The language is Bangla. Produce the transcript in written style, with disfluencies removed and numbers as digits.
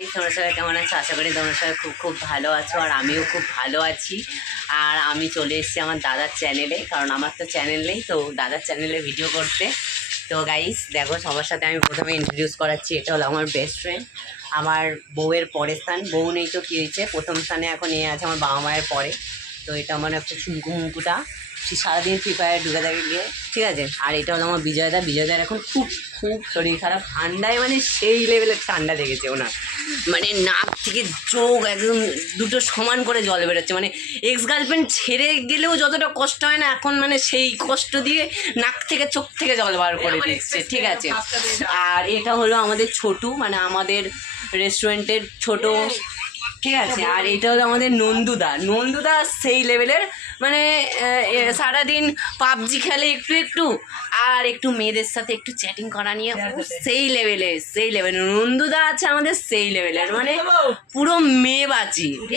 তোমরা সবাই কেমন আছো? আশা করি তোমরা সবাই খুব খুব ভালো আছো, আর আমিও খুব ভালো আছি। আর আমি চলে এসেছি আমার দাদার চ্যানেলে, কারণ আমার তো চ্যানেল নেই, তো দাদার চ্যানেলে ভিডিও করতে। তো গাইস দেখো, সবার সাথে আমি প্রথমে ইন্ট্রোডিউস করাচ্ছি, এটা হলো আমার বেস্ট ফ্রেন্ড, আমার বউয়ের পরের স্থান। বউ নেই তো কী হয়েছে, প্রথম স্থানে এখন এ আছে আমার বাবা মায়ের পরে। তো এটা আমার একটা শুঙ্কু মুঙ্কুটা, সে সারাদিন ফ্রি ফায়ার ঢুকে থাকে গিয়ে, ঠিক আছে। আর এটা হলো আমার বিজয়দা। বিজয়দার এখন খুব খুব শরীর খারাপ, ঠান্ডায় মানে সেই লেভেলের ঠান্ডা লেগেছে ওনার, মানে নাক থেকে চোখ একদম দুটো সমান করে জল বেরোচ্ছে। মানে এক্স গার্লফ্রেন্ড ছেড়ে গেলেও যতটা কষ্ট হয় না, এখন মানে সেই কষ্ট দিয়ে নাক থেকে চোখ থেকে জল বার করে দিচ্ছে, ঠিক আছে। আর এটা হলো আমাদের ছোটু, মানে আমাদের রেস্টুরেন্টের ছোট, ঠিক আছে। আর এটা হলো আমাদের নন্দুদা। নন্দুদা সেই লেভেলের, মানে সারাদিন পাবজি খেলে একটু একটু, আর একটু মেয়েদের সাথে একটু চ্যাটিং করা নিয়ে সেই লেভেলের, সেই লেভেলের নন্দুদা আছে আমাদের, সেই লেভেলের, মানে পুরো মেয়ে বাঁচি।